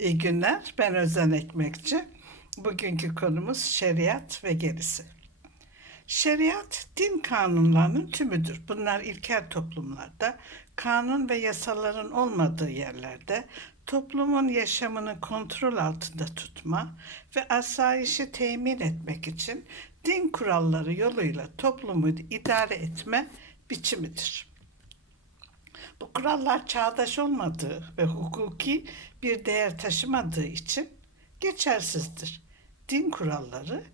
İyi günler. Ben Özen Ekmekçi. Bugünkü konumuz şeriat ve gerisi. Şeriat din kanunlarının tümüdür. Bunlar ilkel toplumlarda kanun ve yasaların olmadığı yerlerde toplumun yaşamını kontrol altında tutma ve asayişi temin etmek için din kuralları yoluyla toplumu idare etme biçimidir. Bu kurallar çağdaş olmadığı ve hukuki bir değer taşımadığı için geçersizdir. Din kuralları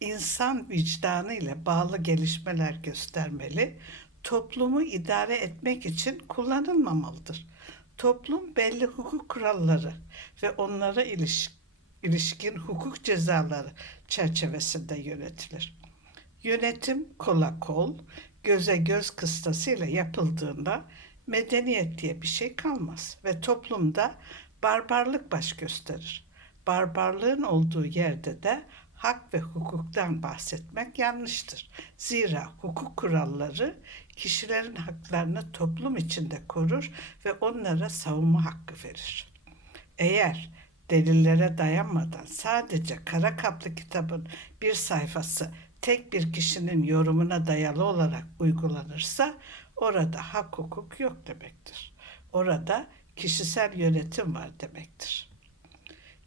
insan vicdanı ile bağlı gelişmeler göstermeli, toplumu idare etmek için kullanılmamalıdır. Toplum belli hukuk kuralları ve onlara iliş- ilişkin hukuk cezaları çerçevesinde yönetilir. Yönetim kola kol, göze göz kıstasıyla yapıldığında medeniyet diye bir şey kalmaz ve toplumda barbarlık baş gösterir. Barbarlığın olduğu yerde de hak ve hukuktan bahsetmek yanlıştır. Zira hukuk kuralları kişilerin haklarını toplum içinde korur ve onlara savunma hakkı verir. Eğer delillere dayanmadan sadece kara kaplı kitabın bir sayfası tek bir kişinin yorumuna dayalı olarak uygulanırsa orada hak hukuk yok demektir. Orada kişisel yönetim var demektir.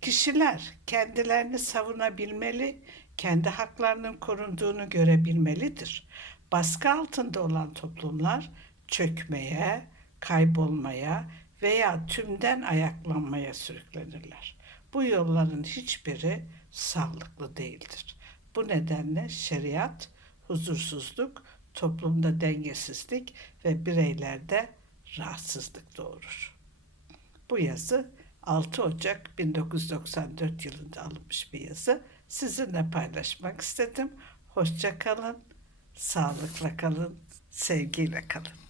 Kişiler kendilerini savunabilmeli, kendi haklarının korunduğunu görebilmelidir. Baskı altında olan toplumlar çökmeye, kaybolmaya veya tümden ayaklanmaya sürüklenirler. Bu yolların hiçbiri sağlıklı değildir. Bu nedenle şeriat huzursuzluk, toplumda dengesizlik ve bireylerde rahatsızlık doğurur. Bu yazı 6 Ocak 1994 yılında alınmış bir yazı. Sizinle paylaşmak istedim. Hoşça kalın, sağlıkla kalın, sevgiyle kalın.